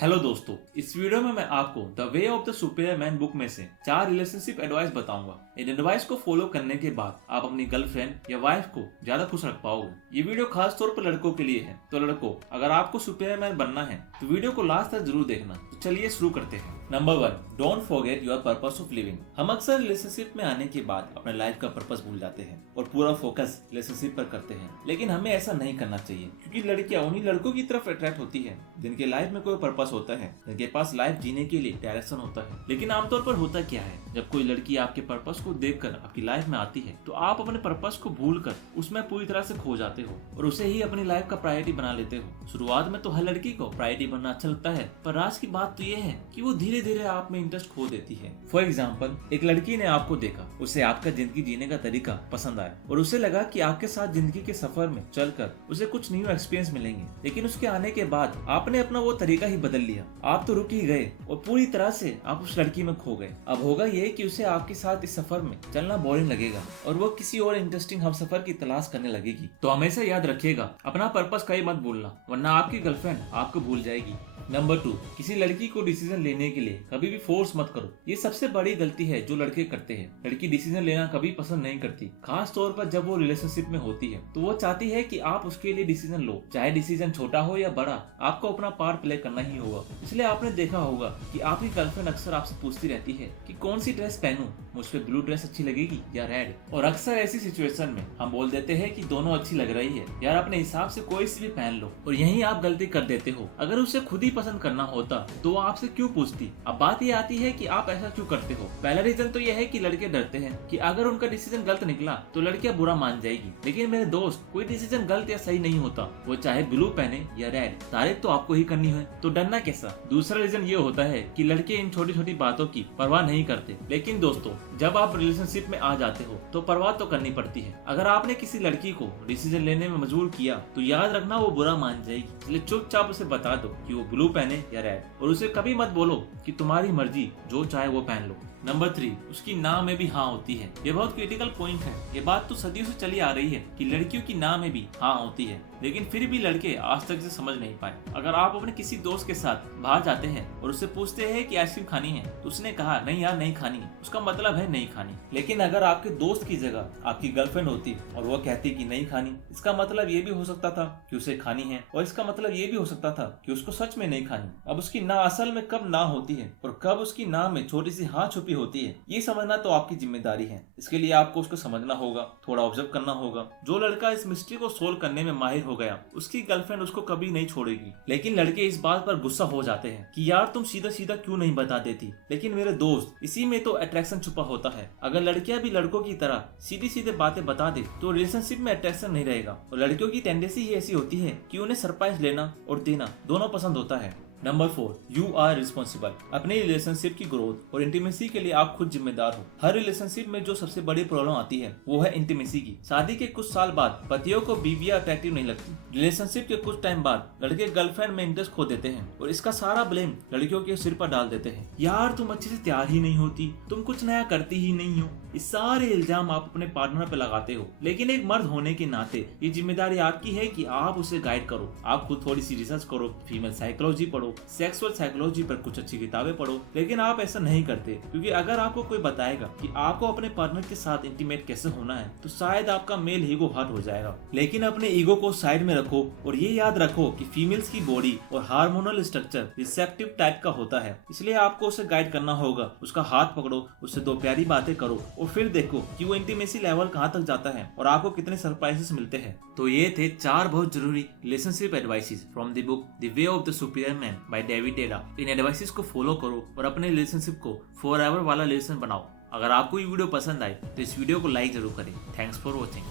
Hello दोस्तों, इस video में मैं आपको the way of the superior man book में से 4 रिलेशनशिप एडवाइस बताऊंगा। इन एडवाइस को फॉलो करने के बाद आप अपनी गर्लफ्रेंड या वाइफ को ज्यादा खुश रख पाओगे। ये वीडियो खास तौर पर लड़कों के लिए है, तो लड़कों अगर आपको सुपीरियर मैन बनना है तो वीडियो को लास्ट तक जरूर देखना। तो चलिए शुरू करते हैं। Number 1, don't forget your purpose of living. हम अक्सर रिलेशनशिप में आने के बाद अपने लाइफ का पर्पस भूल जाते हैं और पूरा फोकस रिलेशनशिप पर करते हैं, लेकिन हमें ऐसा नहीं करना चाहिए, क्योंकि लड़कियां उन्हीं लड़कों की तरफ अट्रैक्ट होती है जिनके लाइफ में कोई पर्पस होता है, जिनके पास लाइफ जीने के लिए डायरेक्शन होता है। लेकिन आमतौर पर होता क्या है, जब कोई लड़की आपके पर्पस को देखकर आपकी लाइफ में आती है तो आप अपने पर्पस को भूलकर उसमें पूरी तरह से खो जाते हो और उसे ही अपनी लाइफ का प्रायोरिटी बना लेते हो। शुरुआत में तो हर लड़की को प्रायोरिटी बनना अच्छा लगता है, पर राज की बात तो ये है कि वो धीरे धीरे आप में इंटरेस्ट खो देती है। फॉर एग्जाम्पल, एक लड़की ने आपको देखा, उसे आपका जिंदगी जीने का तरीका पसंद आया और उसे लगा कि आपके साथ जिंदगी के सफर में चलकर उसे कुछ न्यू एक्सपीरियंस मिलेंगे। लेकिन उसके आने के बाद आपने अपना वो तरीका ही बदल लिया। आप तो रुक ही गए और पूरी तरह से आप उस लड़की में खो गए। अब होगा ये कि उसे आपके साथ इस सफर में चलना बोरिंग लगेगा और वो किसी और इंटरेस्टिंग हम सफर की तलाश करने लगेगी। तो हमेशा याद रखिएगा, अपना पर्पस कहीं मत भूलना, वरना आपकी गर्लफ्रेंड आपको भूल जाएगी। नंबर 2, किसी लड़की को डिसीजन लेने के लिए कभी भी फोर्स मत करो। ये सबसे बड़ी गलती है जो लड़के करते हैं। लड़की डिसीजन लेना कभी पसंद नहीं करती, खास तौर पर जब वो रिलेशनशिप में होती है, तो वो चाहती है कि आप उसके लिए डिसीजन लो। चाहे डिसीजन छोटा हो या बड़ा, आपको अपना पार्ट प्ले करना ही होगा। इसलिए आपने देखा होगा कि आपकी गर्लफ्रेंड अक्सर आपसे पूछती रहती है कि कौन सी ड्रेस पहनूं, मुझ पे ब्लू ड्रेस अच्छी लगेगी या रेड। और अक्सर ऐसी सिचुएशन में हम बोल देते हैं कि दोनों अच्छी लग रही है, यार अपने हिसाब से कोई सी भी पहन लो। और यही आप गलती कर देते हो। अगर उसे खुद ही पसंद करना होता तो वो आपसे क्यों पूछती। अब बात ये आती है कि आप ऐसा क्यों करते हो। पहला रीजन तो यह है कि लड़के डरते हैं कि अगर उनका डिसीजन गलत निकला तो लड़कियां बुरा मान जाएगी। लेकिन मेरे दोस्त, कोई डिसीजन गलत या सही नहीं होता, वो चाहे ब्लू पहने या रेड, तारीफ तो आपको ही करनी है, तो डरना कैसा। दूसरा रीजन ये होता है कि लड़के इन छोटी छोटी बातों की परवाह नहीं करते। लेकिन दोस्तों, जब आप रिलेशनशिप में आ जाते हो तो परवाह तो करनी पड़ती है। अगर आपने किसी लड़की को डिसीजन लेने में मजबूर किया तो याद रखना वो बुरा मान जाएगी। इसलिए चुपचाप उसे बता दो कि वो ब्लू पहने या रेड, और उसे कभी मत बोलो कि तुम्हारी मर्जी, जो चाहे वो पहन लो। नंबर 3, उसकी ना में भी हाँ होती है। ये बहुत क्रिटिकल पॉइंट है। ये बात तो सदियों से चली आ रही है कि लड़कियों की ना में भी हाँ होती है, लेकिन फिर भी लड़के आज तक इसे समझ नहीं पाए। अगर आप अपने किसी दोस्त के साथ बाहर जाते हैं और उससे पूछते हैं कि आइसक्रीम खानी है, तो उसने कहा नहीं यार नहीं खानी, उसका मतलब है नहीं खानी। लेकिन अगर आपके दोस्त की जगह आपकी गर्लफ्रेंड होती और वो कहती कि नहीं खानी, इसका मतलब ये भी हो सकता था कि उसे खानी है, और इसका मतलब ये भी हो सकता था कि उसको सच में नहीं खानी। अब उसकी ना असल में कब ना होती है और कब उसकी ना में छोटी सी हाँ छुपी होती है, ये समझना तो आपकी जिम्मेदारी है। इसके लिए आपको उसको समझना होगा, थोड़ा ऑब्जर्व करना होगा। जो लड़का इस मिस्ट्री को सोल्व करने में माहिर हो गया, उसकी गर्लफ्रेंड उसको कभी नहीं छोड़ेगी। लेकिन लड़के इस बात पर गुस्सा हो जाते हैं कि यार तुम सीधा सीधा क्यों नहीं बता देती। लेकिन मेरे दोस्त, इसी में तो अट्रैक्शन छुपा होता है। अगर लड़कियां भी लड़कों की तरह सीधी सीधे बातें बता दे तो रिलेशनशिप में अट्रैक्शन नहीं रहेगा। और लड़कियों की टेंडेंसी ही ऐसी होती है कि उन्हें सरप्राइज लेना और देना दोनों पसंद होता है। Number 4, you are responsible. अपनी रिलेशनशिप की ग्रोथ और इंटीमेसी के लिए आप खुद जिम्मेदार हो। हर रिलेशनशिप में जो सबसे बड़ी प्रॉब्लम आती है वो है इंटीमेसी की। शादी के कुछ साल बाद पतियों को बीवियां अट्रैक्टिव नहीं लगती। रिलेशनशिप के कुछ टाइम बाद लड़के गर्लफ्रेंड में इंटरेस्ट खो देते हैं और इसका सारा ब्लेम लड़कियों के सिर पर डाल देते हैं। यार तुम अच्छे से तैयार ही नहीं होती, तुम कुछ नया करती ही नहीं हो। इस सारे इल्जाम आप अपने पार्टनर पे लगाते हो। लेकिन एक मर्द होने के नाते ये जिम्मेदारी आपकी है कि आप उसे गाइड करो। आप खुद थोड़ी सी रिसर्च करो, फीमेल साइकोलॉजी पढ़ो, सेक्सुअल साइकोलॉजी पर कुछ अच्छी किताबें पढ़ो। लेकिन आप ऐसा नहीं करते, क्योंकि अगर आपको कोई बताएगा कि आपको अपने पार्टनर के साथ इंटीमेट कैसे होना है तो शायद आपका मेल ईगो हर्ट हो जाएगा। लेकिन अपने ईगो को साइड में रखो और ये याद रखो कि फीमेल्स की बॉडी और हार्मोनल स्ट्रक्चर रिसेप्टिव टाइप का होता है। इसलिए आपको उसे गाइड करना होगा। उसका हाथ पकड़ो, उससे 2 प्यारी बातें करो और फिर देखो कि वो इंटीमेसी लेवल कहाँ तक जाता है और आपको कितने सरप्राइजेस मिलते हैं। तो ये थे 4 बहुत जरूरी relationship advices from the book the way of the superior man by David Terra. इन एडवाइसेस को फॉलो करो और अपने रिलेशनशिप को फॉरएवर वाला रिलेशन बनाओ। अगर आपको ये वीडियो पसंद आए तो इस वीडियो को लाइक जरूर करें। Thanks for watching.